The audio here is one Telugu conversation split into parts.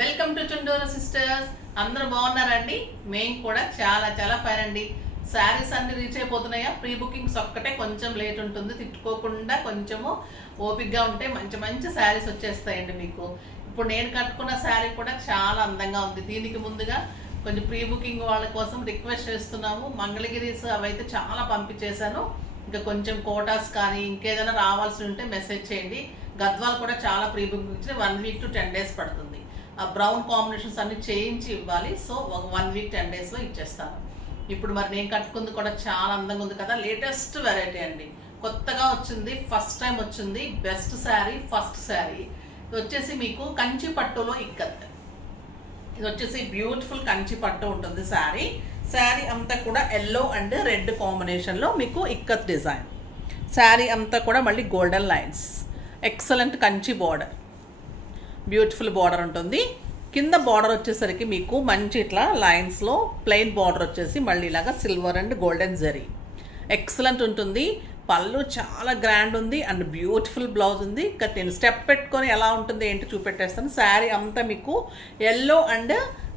Welcome to Chunduru sisters. అందరూ బాగున్నారండి? మేము కూడా చాలా చాలా ఫైన్ అండి. శారీస్ అన్ని రీచ్ అయిపోతున్నాయా? ప్రీ బుకింగ్స్ ఒక్కటే కొంచెం లేట్ ఉంటుంది, తిట్టుకోకుండా కొంచెము ఓపిక్గా ఉంటే మంచి మంచి శారీస్ వచ్చేస్తాయండి మీకు. ఇప్పుడు నేను కట్టుకున్న శారీ కూడా చాలా అందంగా ఉంది. దీనికి ముందుగా కొంచెం ప్రీ బుకింగ్ వాళ్ళ కోసం రిక్వెస్ట్ చేస్తున్నాము. మంగళగిరీస్ అవైతే చాలా పంపించేశాను. ఇంకా కొంచెం కోటాస్ కానీ ఇంకేదైనా రావాల్సి ఉంటే మెసేజ్ చేయండి. గద్వాల్ కూడా చాలా ప్రీ బుకింగ్ ఇచ్చి 1 వీక్ to 10 days పడుతుంది. ఆ బ్రౌన్ కాంబినేషన్స్ అన్ని చేయించి ఇవ్వాలి. సో ఒక 1 week 10 daysలో ఇచ్చేస్తాను. ఇప్పుడు మరి నేను కట్టుకుంది కూడా చాలా అందంగా ఉంది కదా. లేటెస్ట్ వెరైటీ అండి, కొత్తగా వచ్చింది, ఫస్ట్ టైం వచ్చింది. Best sari, first sari. ఇది వచ్చేసి మీకు కంచి పట్టులో ఇక్కత్. ఇది వచ్చేసి బ్యూటిఫుల్ కంచి పట్టు ఉంటుంది శారీ. శారీ అంతా కూడా ఎల్లో అండ్ రెడ్ కాంబినేషన్లో మీకు ఇక్కత్ డిజైన్. శారీ అంతా కూడా మళ్ళీ golden lines. Excellent Kanchi border, beautiful border ఉంటుంది. కింద బార్డర్ వచ్చేసరికి మీకు మంచి ఇట్లా లైన్స్లో ప్లెయిన్ బార్డర్ వచ్చేసి మళ్ళీ ఇలాగా silver and golden zari. Excellent ఉంటుంది. పళ్ళు చాలా గ్రాండ్ ఉంది అండ్ బ్యూటిఫుల్ బ్లౌజ్ ఉంది. ఇంకా నేను స్టెప్ పెట్టుకొని ఎలా ఉంటుంది ఏంటి చూపెట్టేస్తాను. శారీ అంతా మీకు ఎల్లో అండ్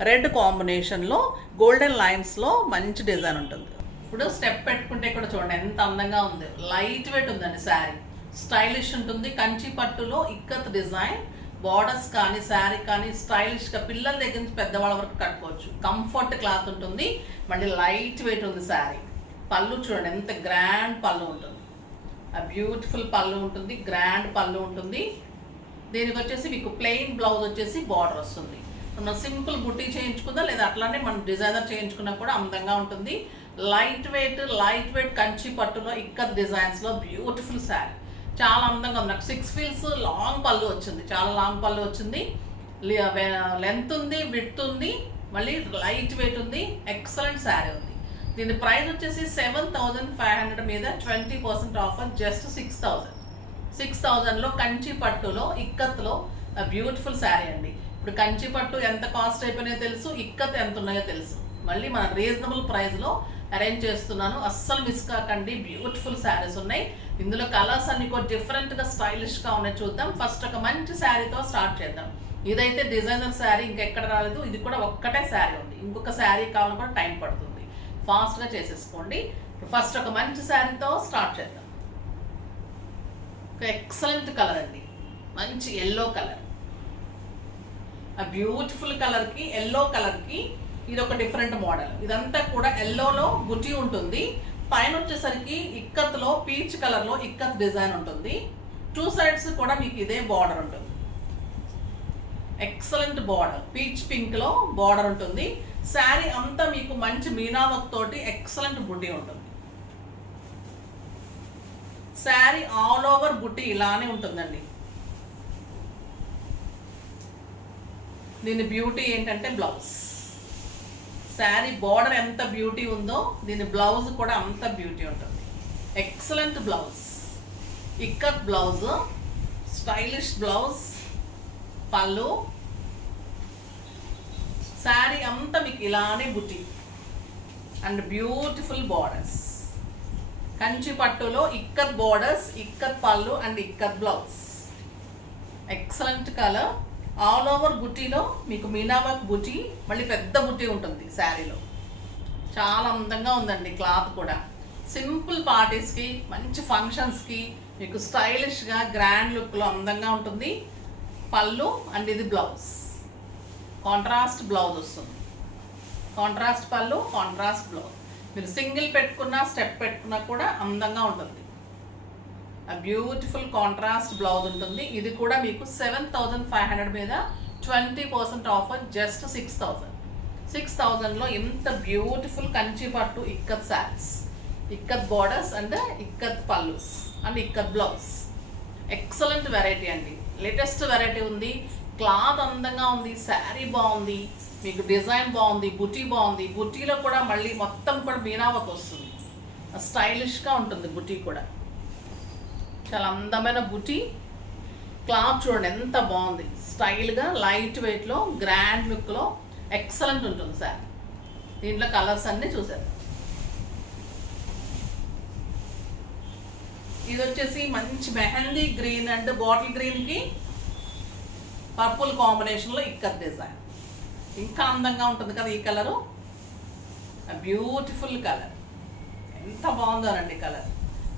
రెడ్ కాంబినేషన్లో గోల్డెన్ లైన్స్లో మంచి డిజైన్ ఉంటుంది. ఇప్పుడు స్టెప్ పెట్టుకుంటే కూడా చూడండి ఎంత అందంగా ఉంది. లైట్ వెయిట్ ఉందండి శారీ, స్టైలిష్ ఉంటుంది. కంచి పట్టులో ఇక్కత్ డిజైన్. బార్డర్స్ కానీ శారీ కానీ స్టైలిష్గా పిల్లల దగ్గర నుంచి పెద్దవాళ్ళ వరకు కట్టుకోవచ్చు. కంఫర్ట్ క్లాత్ ఉంటుంది, మళ్ళీ లైట్ వెయిట్ ఉంది శారీ. పళ్ళు చూడండి ఎంత గ్రాండ్ పళ్ళు ఉంటుంది. ఆ బ్యూటిఫుల్ పళ్ళు ఉంటుంది, గ్రాండ్ పళ్ళు ఉంటుంది. దీనికి వచ్చేసి మీకు ప్లెయిన్ బ్లౌజ్ వచ్చేసి బార్డర్ వస్తుంది. మనం సింపుల్ బుట్టి చేయించుకుందా లేదా అట్లానే మనం డిజైనర్ చేయించుకున్నా కూడా అందంగా ఉంటుంది. లైట్ వెయిట్ కంచి పట్టులో ఇక్కత్ డిజైన్స్లో బ్యూటిఫుల్ శారీ. చాలా అందంగా ఉంది. నాకు 6 feet లాంగ్ పళ్ళు వచ్చింది, చాలా లాంగ్ పళ్ళు వచ్చింది. లెంత్ ఉంది, విడ్త్ ఉంది, మళ్ళీ లైట్ వెయిట్ ఉంది. ఎక్సలెంట్ శారీ ఉంది. దీని ప్రైస్ వచ్చేసి 7,500 మీద 20% ఆఫర్, జస్ట్ 6,000లో కంచి పట్టులో ఇక్కత్లో బ్యూటిఫుల్ శారీ అండి. ఇప్పుడు కంచి పట్టు ఎంత కాస్ట్ అయిపోయినాయో తెలుసు, ఇక్కత్ ఎంత ఉన్నాయో తెలుసు. మళ్ళీ మన రీజనబుల్ ప్రైస్లో అరేంజ్ చేస్తున్నాను, అస్సలు మిస్ కాకండి. బ్యూటిఫుల్ శారీస్ ఉన్నాయి. ఇందులో కలర్స్ అన్ని కూడా డిఫరెంట్గా స్టైలిష్గా ఉన్నాయి. చూద్దాం. ఫస్ట్ ఒక మంచి శారీతో స్టార్ట్ చేద్దాం. ఇదైతే డిజైనర్ శారీ, ఇంకెక్కడ రాలేదు. ఇది కూడా ఒక్కటే శారీ ఉంది. ఇంకొక శారీ కావాలని కూడా టైం పడుతుంది, ఫాస్ట్గా చేసేసుకోండి. ఫస్ట్ ఒక మంచి శారీతో స్టార్ట్ చేద్దాం. ఒక ఎక్సలెంట్ కలర్ అండి, మంచి ఎల్లో కలర్. ఆ బ్యూటిఫుల్ కలర్కి ఎల్లో కలర్కి ఇది ఒక డిఫరెంట్ మోడల్. ఇదంతా కూడా ఎల్లోలో బుటీ ఉంటుంది. పైన వచ్చేసరికి ఇక్కత్లో పీచ్ కలర్లో ఇక్కత్ డిజైన్ ఉంటుంది. 2 sides కూడా మీకు ఇదే బార్డర్ ఉంటుంది. ఎక్సలెంట్ బార్డర్, పీచ్ పింక్లో బార్డర్ ఉంటుంది. శారీ అంతా మీకు మంచి మీనావర్క్ తోటి ఎక్సలెంట్ బుటీ ఉంటుంది. శారీ ఆల్ ఓవర్ బుటీ ఇలానే ఉంటుందండి. దీని బ్యూటీ ఏంటంటే బ్లౌజ్. శారీ బార్డర్ ఎంత బ్యూటీ ఉందో దీని బ్లౌజ్ కూడా అంత బ్యూటీ ఉంటుంది. Excellent blouse, ikat blouse, stylish blouse, పళ్ళు. శారీ అంతా మీకు ఇలానే బుటీ అండ్ బ్యూటిఫుల్ బార్డర్స్. కంచి పట్టులో ikat borders, ikat pallu and ikat blouse. Excellent colour. All over బుటీలో మీకు మీనావర్క్ బుటీ, మళ్ళీ పెద్ద బుటీ ఉంటుంది శారీలో. చాలా అందంగా ఉందండి. క్లాత్ కూడా సింపుల్ పార్టీస్కి, మంచి ఫంక్షన్స్కి మీకు స్టైలిష్గా గ్రాండ్ లుక్లో అందంగా ఉంటుంది. పళ్ళు అండ్ ఇది బ్లౌజ్. కాంట్రాస్ట్ బ్లౌజ్ వస్తుంది. కాంట్రాస్ట్ పళ్ళు, కాంట్రాస్ట్ బ్లౌజ్. మీరు సింగిల్ పెట్టుకున్నా స్టెప్ పెట్టుకున్నా కూడా అందంగా ఉంటుంది. బ్యూటిఫుల్ కాంట్రాస్ట్ బ్లౌజ్ ఉంటుంది. ఇది కూడా మీకు 7,500 మీద 20% ఆఫర్, జస్ట్ 6,000లో ఇంత బ్యూటిఫుల్ కంచి పట్టు ikat saris. Ikat borders and ikat pallus and ikat blouse. Excellent variety అండి, లేటెస్ట్ వెరైటీ ఉంది. క్లాత్ అందంగా ఉంది, శారీ బాగుంది, మీకు డిజైన్ బాగుంది, బుటీ బాగుంది. బుటీలో కూడా మళ్ళీ మొత్తం కూడా మీనావర్క్ వస్తుంది. స్టైలిష్గా ఉంటుంది బుటీ కూడా. చాలా అందమైన బుటీ. క్లాత్ చూడండి ఎంత బాగుంది, స్టైల్గా లైట్ వెయిట్లో గ్రాండ్ లుక్లో ఎక్సలెంట్ ఉంటుంది సార్. దీంట్లో కలర్స్ అన్నీ చూసారు. ఇది వచ్చేసి మంచి మెహందీ గ్రీన్ అండ్ బాటిల్ గ్రీన్కి పర్పుల్ కాంబినేషన్లో ఇక్కత్ డిజైన్. ఇంకా అందంగా ఉంటుంది కదా ఈ కలరు. బ్యూటిఫుల్ కలర్, ఎంత బాగుందోనండి కలర్.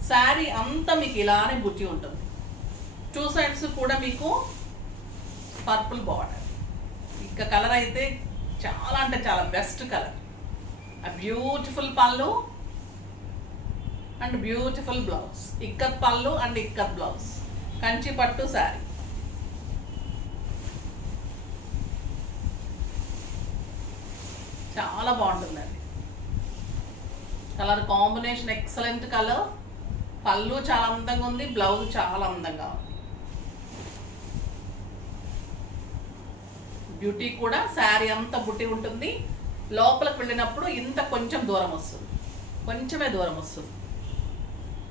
శారీ అంతా మీకు ఇలానే బుట్టి ఉంటుంది. 2 సైడ్స్ కూడా మీకు పర్పుల్ బార్డర్. ఇంకా కలర్ అయితే చాలా అంటే చాలా best colour. Beautiful pallu and beautiful blouse. Ikat pallu and ikat blouse. Kanchi పట్టు శారీ. చాలా బాగుంటుందండి కలర్ కాంబినేషన్. Excellent colour. పళ్ళు చాలా అందంగా ఉంది, బ్లౌజ్ చాలా అందంగా ఉంది. బ్యూటీ కూడా శారీ అంతా బుట్టి ఉంటుంది. లోపలికి వెళ్ళినప్పుడు ఇంత కొంచెం దూరం వస్తుంది, కొంచెమే దూరం వస్తుంది.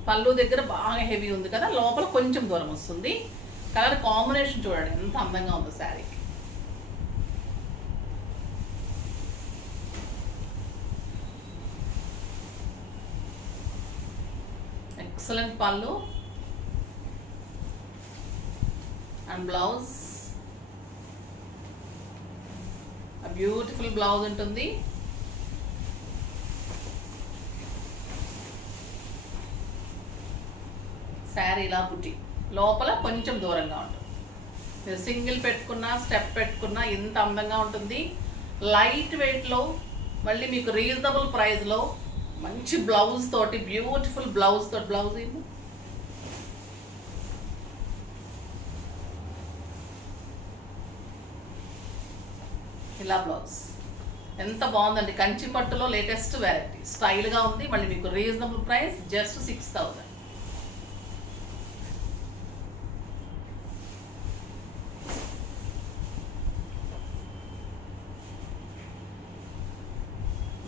పళ్ళు దగ్గర బాగా హెవీ ఉంది కదా, లోపల కొంచెం దూరం వస్తుంది. కలర్ కాంబినేషన్ చూడండి ఎంత అందంగా ఉందో శారీకి. ఎక్సలెంట్ పళ్ళు అండ్ బ్లౌజ్. బ్యూటిఫుల్ బ్లౌజ్ ఉంటుంది. శారీ ఇలా బుట్టి, లోపల కొంచెం దూరంగా ఉంటుంది. మీరు సింగిల్ పెట్టుకున్నా స్టెప్ పెట్టుకున్నా ఇంత అందంగా ఉంటుంది. లైట్ వెయిట్లో, మళ్ళీ మీకు రీజనబుల్ ప్రైస్లో, మంచి బ్లౌజ్ తోటి, బ్యూటిఫుల్ బ్లౌజ్ తోటి. బ్లౌజ్ ఏమో ఇలా బ్లౌజ్ ఎంత బాగుందండి. కంచి పట్టులో లేటెస్ట్ వెరైటీ, స్టైల్గా ఉంది. మళ్ళీ మీకు reasonable price, just 6000.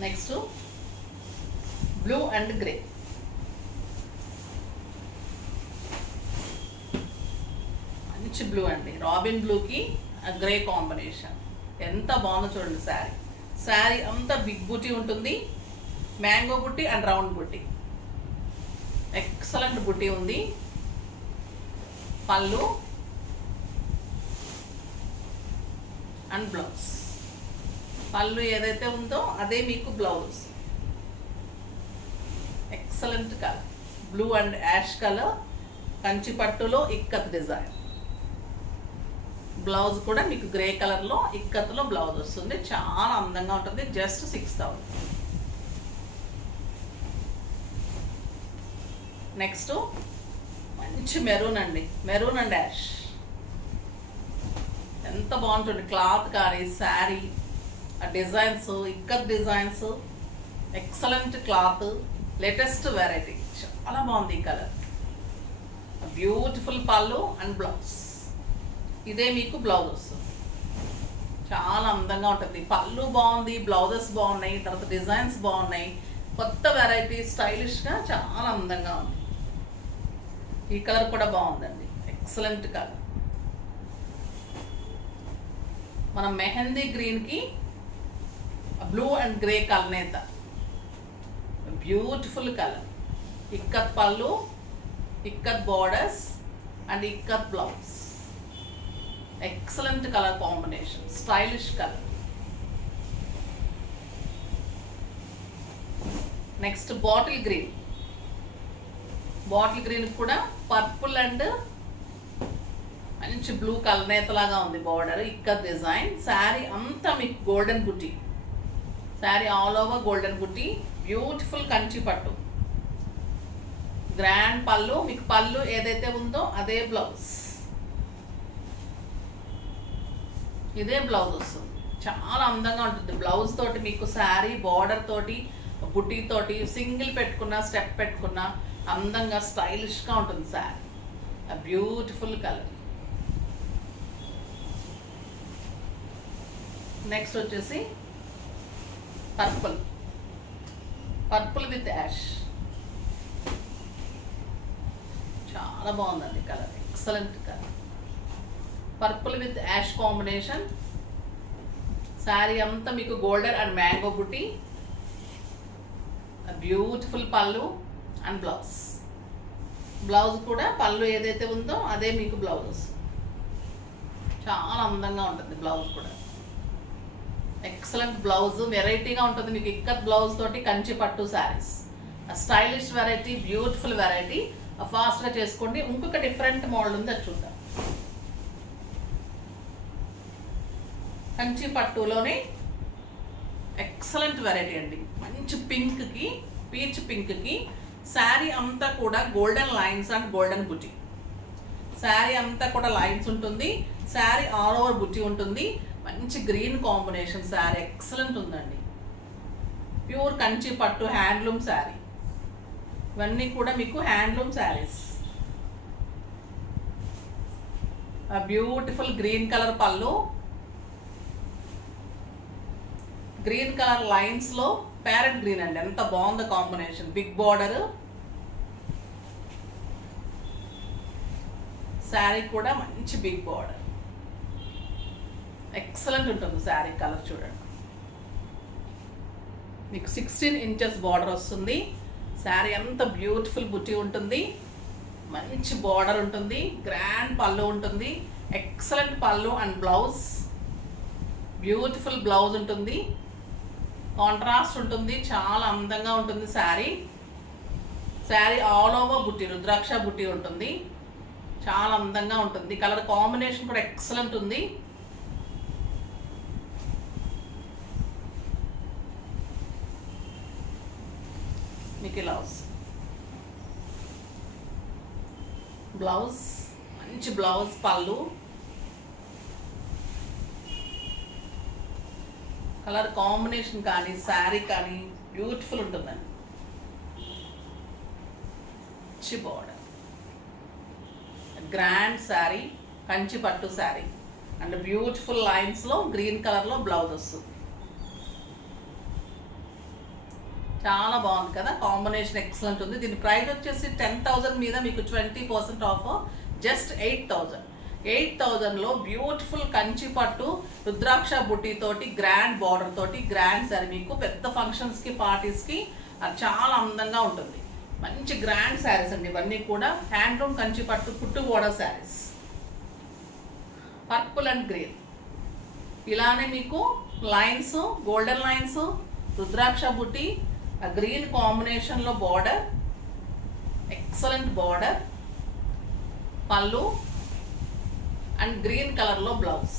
Next blue and grey. మంచి బ్లూ అండి, రాబిన్ బ్లూకి గ్రే కాంబినేషన్. ఎంత బాగుందో చూడండి శారీ. శారీ అంతా బిగ్ బుట్టి ఉంటుంది. మ్యాంగో బుట్టి అండ్ రౌండ్ బుట్టి. ఎక్సలెంట్ బుట్టి ఉంది. పళ్ళు అండ్ బ్లౌజ్. పళ్ళు ఏదైతే ఉందో అదే మీకు blouse. Excellent colour, blue and ash colour. Kanchi పట్టులో ఇక్కత్ డిజైన్. బ్లౌజ్ కూడా మీకు గ్రే కలర్లో ఇక్కత్లో బ్లౌజ్ వస్తుంది. చాలా అందంగా ఉంటుంది. జస్ట్ 6000. నెక్స్ట్ మంచి మెరూన్ అండి, మెరూన్ అండ్ యాష్. ఎంత బాగుంటుంది క్లాత్ కానీ sari, designs, ikat designs. Excellent cloth, latest variety. చాలా బాగుంది ఈ colour. Beautiful pallu and blouse. ఇదే మీకు బ్లౌజ్ వస్తుంది. చాలా అందంగా ఉంటుంది. పళ్ళు బాగుంది, బ్లౌజెస్ బాగున్నాయి, తర్వాత డిజైన్స్ బాగున్నాయి. కొత్త వెరైటీ, స్టైలిష్గా చాలా అందంగా ఉంది. ఈ కలర్ కూడా బాగుందండి, ఎక్సలెంట్ కలర్. మనం మెహందీ గ్రీన్కి బ్లూ అండ్ గ్రే కలనేత. Beautiful colour. Ikat pallu, ikat borders and ikat blouse. Excellent colour combination, stylish colour. Next bottle green. Bottle green కూడా పర్పుల్ అండ్ మంచి బ్లూ కలనేతలాగా ఉంది బార్డర్. ఇక్కత్ డిజైన్. శారీ అంతా మీకు golden butti. Sari all over golden butti. Beautiful Kanchi పట్టు. గ్రాండ్ పళ్ళు. మీకు పళ్ళు ఏదైతే ఉందో అదే బ్లౌజ్. ఇదే బ్లౌజ్ వస్తుంది. చాలా అందంగా ఉంటుంది. బ్లౌజ్ తోటి మీకు శారీ బార్డర్ తోటి, బుట్టి తోటి, సింగిల్ పెట్టుకున్నా స్టెప్ పెట్టుకున్నా అందంగా స్టైలిష్గా ఉంటుంది శారీ. Beautiful colour. నెక్స్ట్ వచ్చేసి పర్పుల్. Purple with ash. చాలా బాగుందండి colour, excellent colour. Purple with ash combination. Sari అంతా మీకు golden and mango butti. Beautiful pallu and blouse. Blouse కూడా పళ్ళు ఏదైతే ఉందో అదే మీకు బ్లౌజ్ వస్తుంది. చాలా అందంగా ఉంటుంది బ్లౌజ్ కూడా. ఎక్సలెంట్ బ్లౌజ్, వెరైటీగా ఉంటుంది మీకు. ఇక్కత్ బ్లౌజ్ తోటి కంచి పట్టు saris, stylish variety, beautiful variety. ఫాస్ట్గా చేసుకోండి. ఇంకొక డిఫరెంట్ మోడల్ ఉంది, అది చూద్దాం. కంచి పట్టులోనే ఎక్సలెంట్ వెరైటీ అండి. మంచి పింక్కి, పీచ్ పింక్కి శారీ అంతా కూడా గోల్డెన్ లైన్స్ అండ్ గోల్డెన్ బుటీ. శారీ అంతా కూడా లైన్స్ ఉంటుంది, శారీ ఆల్ ఓవర్ బుటీ ఉంటుంది. మంచి గ్రీన్ కాంబినేషన్ శారీ, ఎక్సలెంట్ ఉందండి. ప్యూర్ కంచి పట్టు హ్యాండ్లూమ్ శారీ. ఇవన్నీ కూడా మీకు handloom saris. Beautiful green colour పళ్ళు, గ్రీన్ కలర్ లైన్స్ లో ప్యారెట్ గ్రీన్ అండి. ఎంత బాగుంది కాంబినేషన్. బిగ్ బార్డర్, శారీ కూడా మంచి బిగ్ బార్డర్, ఎక్సలెంట్ ఉంటుంది శారీ. కలర్ చూడండి, మీకు 16 ఇంచెస్ బార్డర్ వస్తుంది. శారీ అంత బ్యూటిఫుల్ బుట్టి ఉంటుంది, మంచి బార్డర్ ఉంటుంది, గ్రాండ్ పళ్ళు ఉంటుంది, ఎక్సలెంట్ పళ్ళు అండ్ బ్లౌజ్, బ్యూటిఫుల్ బ్లౌజ్ ఉంటుంది, కాంట్రాస్ట్ ఉంటుంది, చాలా అందంగా ఉంటుంది శారీ. శారీ ఆల్ ఓవర్ బుట్టి, రుద్రాక్ష బుట్టి ఉంటుంది, చాలా అందంగా ఉంటుంది. కలర్ కాంబినేషన్ కూడా ఎక్సలెంట్ ఉంది. మీకు ఇలా వస్తుంది బ్లౌజ్, మంచి బ్లౌజ్, పళ్ళు, కలర్ కాంబినేషన్ కానీ శారీ కానీ బ్యూటిఫుల్ ఉంటుందండి. మంచి బార్డర్, గ్రాండ్ శారీ, కంచి పట్టు శారీ అండ్ బ్యూటిఫుల్ లైన్స్లో గ్రీన్ కలర్లో బ్లౌజ్ వస్తుంది. చాలా బాగుంది కదా, కాంబినేషన్ ఎక్సలెంట్ ఉంది. దీని ప్రైస్ వచ్చేసి 10,000 మీద మీకు 20% ఆఫ్, జస్ట్ 8,000. 8,000లో బ్యూటిఫుల్ కంచి పట్టు రుద్రాక్ష బుట్టి తోటి, గ్రాండ్ బార్డర్ తోటి, గ్రాండ్ శారీ. మీకు పెద్ద ఫంక్షన్స్కి, పార్టీస్కి చాలా అందంగా ఉంటుంది. మంచి గ్రాండ్ శారీస్ అండి ఇవన్నీ కూడా. హ్యాండ్లూమ్ కంచి పట్టు పుట్టు border saris, purple and green. ఇలానే మీకు లైన్స్, గోల్డెన్ లైన్స్, రుద్రాక్ష బుట్టి, గ్రీన్ కాంబినేషన్లో బార్డర్, ఎక్సలెంట్ బార్డర్, పళ్ళు అండ్ గ్రీన్ కలర్లో బ్లౌజ్.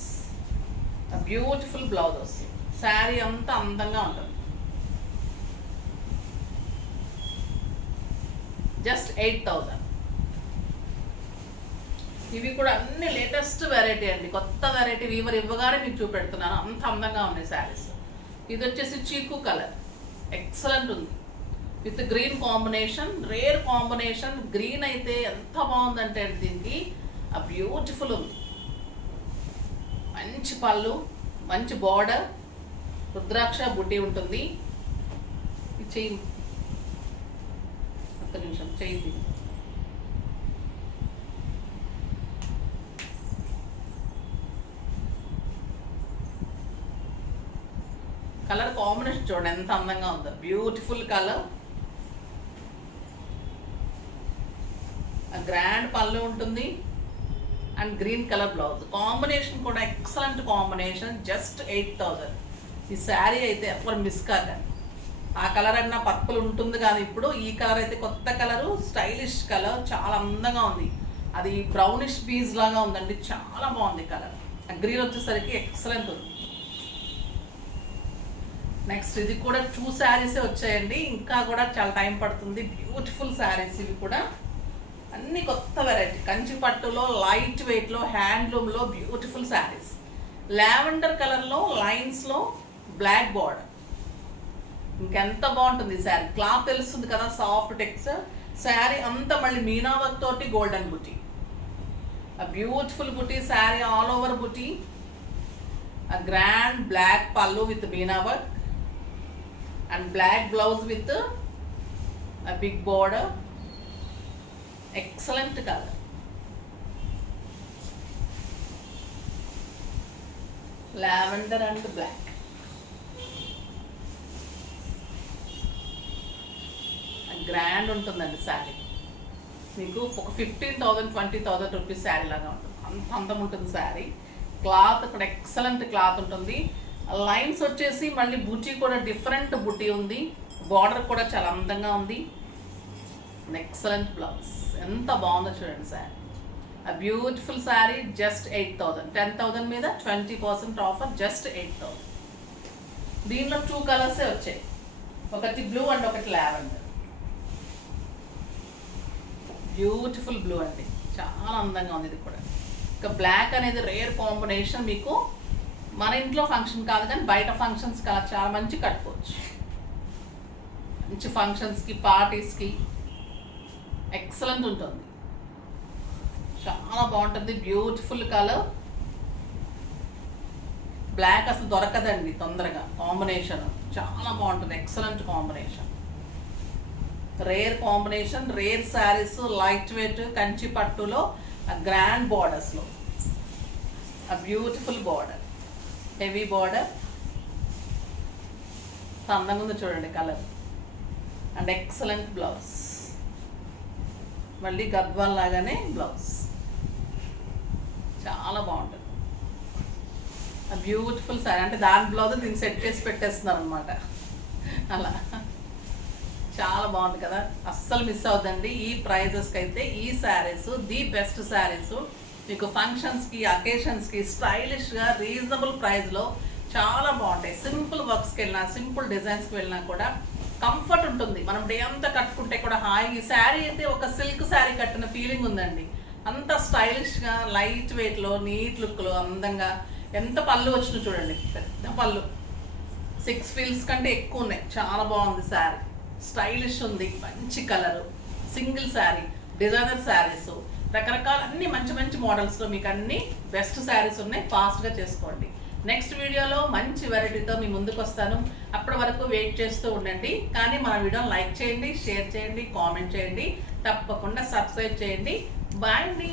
బ్యూటిఫుల్ బ్లౌజ్ వస్తుంది. శారీ అంతా అందంగా ఉంటుంది. జస్ట్ 8,000. ఇవి కూడా అన్ని లేటెస్ట్ వెరైటీ అండి, కొత్త వెరైటీ. వీవర్ ఇవ్వగానే మీకు చూపెడుతున్నాను, అంత అందంగా ఉన్నాయి శారీస్. ఇది వచ్చేసి చీకు కలర్, ఎక్సలెంట్ ఉంది, with green combination, rare combination. Green అయితే ఎంత బాగుందంటే దీనికి బ్యూటిఫుల్ ఉంది. మంచి పళ్ళు, మంచి బార్డర్, రుద్రాక్ష బుట్టి ఉంటుంది. చెయ్యి ఒక్క నిమిషం, చెయ్యి. కలర్ కాంబినేషన్ చూడండి ఎంత అందంగా ఉందో, బ్యూటిఫుల్ కలర్. గ్రాండ్ పళ్ళు ఉంటుంది and green colour blouse. Combination కూడా ఎక్సలెంట్ కాంబినేషన్. జస్ట్ 8,000. ఈ శారీ అయితే ఎవరు మిస్ కాకండి. ఆ కలర్ అన్న పర్పుల్ ఉంటుంది కానీ ఇప్పుడు ఈ కలర్ అయితే కొత్త కలరు, స్టైలిష్ కలర్, చాలా అందంగా ఉంది. అది బ్రౌనిష్ బీజ్ లాగా ఉందండి, చాలా బాగుంది కలర్. గ్రీన్ వచ్చేసరికి ఎక్సలెంట్ ఉంది. నెక్స్ట్ ఇది కూడా 2 శారీసే వచ్చాయండి, ఇంకా కూడా చాలా టైం పడుతుంది. బ్యూటిఫుల్ శారీస్ ఇవి కూడా, అన్ని కొత్త వెరైటీ. కంచి పట్టులో, లైట్ వెయిట్లో, హ్యాండ్లూమ్లో బ్యూటిఫుల్ శారీస్. లావెండర్ కలర్లో లైన్స్లో బ్లాక్ బార్డర్, ఇంకెంత బాగుంటుంది శారీ. క్లాత్ తెలుస్తుంది కదా, సాఫ్ట్ టెక్స్చర్. శారీ అంతా మళ్ళీ మీనా వర్క్ తోటి గోల్డెన్ బుటీ, బ్యూటిఫుల్ బుటీ. శారీ ఆల్ ఓవర్ బుటీ, గ్రాండ్ బ్లాక్ పళ్ళు with Meena work and black blouse with a big border. Excellent color. Lavender and black. Grand ఉంటుందండి శారీ. మీకు ఒక 15,000 20,000 రూపీస్ శారీ లాగా ఉంటుంది, అంత అందం ఉంటుంది శారీ. క్లాత్ కూడా ఎక్సలెంట్ క్లాత్ ఉంటుంది. లైన్స్ వచ్చేసి మళ్ళీ బుటీ కూడా డిఫరెంట్ బుటీ ఉంది. బార్డర్ కూడా చాలా అందంగా ఉంది. ఎక్సలెంట్ బ్లౌజ్ ఎంత బాగుందో చూడండి సార్. ఆ బ్యూటిఫుల్ శారీ జస్ట్ 8,000. 10,000 మీద 20% ఆఫర్, జస్ట్ 8,000. దీనిలో 2 కలర్సే వచ్చాయి, ఒకటి బ్లూ అండ్ ఒకటి లావెండర్. బ్యూటిఫుల్ బ్లూ అండి, చాలా అందంగా ఉంది ఇది కూడా. ఇంకా బ్లాక్ అనేది రేర్ కాంబినేషన్. మీకు మన ఇంట్లో ఫంక్షన్ కాదు కానీ బయట ఫంక్షన్స్ చాలా మంచి కట్టుకోవచ్చు. మంచి ఫంక్షన్స్కి, పార్టీస్కి ఎక్సలెంట్ ఉంటుంది. చాలా బాగుంటుంది. Beautiful colour. బ్లాక్ అసలు దొరకదండి తొందరగా. కాంబినేషన్ చాలా బాగుంటుంది. Excellent combination, rare combination. Rare saris, light weight Kanchi పట్టులో గ్రాండ్ బార్డర్స్లో ఆ బ్యూటిఫుల్ బార్డర్, హెవీ బార్డర్. అందంగా ఉందో చూడండి కలర్. అండ్ ఎక్సలెంట్ బ్లౌజ్, మళ్ళీ గద్వాల్ లాగానే బ్లౌజ్, చాలా బాగుంటుంది. బ్యూటిఫుల్ శారీ అంటే దాని బ్లౌజ్ దీన్ని సెట్ చేసి పెట్టేస్తున్నారు అనమాట. అలా చాలా బాగుంది కదా, అస్సలు మిస్ అవుతుందండి. ఈ ప్రైజెస్కి అయితే ఈ శారీస్ ది బెస్ట్ శారీస్. మీకు ఫంక్షన్స్కి, అకేషన్స్కి స్టైలిష్గా రీజనబుల్ ప్రైస్లో చాలా బాగుంటాయి. సింపుల్ వర్క్స్కి వెళ్ళినా, సింపుల్ డిజైన్స్కి వెళ్ళినా కూడా కంఫర్ట్ ఉంటుంది. మనం డే అంతా కట్టుకుంటే కూడా హాయి. ఈ శారీ అయితే ఒక సిల్క్ శారీ కట్టిన ఫీలింగ్ ఉందండి. అంత స్టైలిష్గా, లైట్ వెయిట్లో, నీట్ లుక్లో, అందంగా. ఎంత పళ్ళు వచ్చినా చూడండి, పెద్ద పళ్ళు, 6 ఫీల్స్ కంటే ఎక్కువ ఉన్నాయి. చాలా బాగుంది శారీ, స్టైలిష్ ఉంది, మంచి colour, single sari, designer saris, రకరకాల అన్ని మంచి మంచి మోడల్స్లో మీకు అన్ని బెస్ట్ శారీస్ ఉన్నాయి. ఫాస్ట్గా చేసుకోండి. నెక్స్ట్ వీడియోలో మంచి వెరైటీతో మీ ముందుకు వస్తాను. అప్పటి వరకు వెయిట్ చేస్తూ ఉండండి. కానీ మన వీడియోని లైక్ చేయండి, షేర్ చేయండి, కామెంట్ చేయండి, తప్పకుండా సబ్స్క్రైబ్ చేయండి. బాయ్ అండి.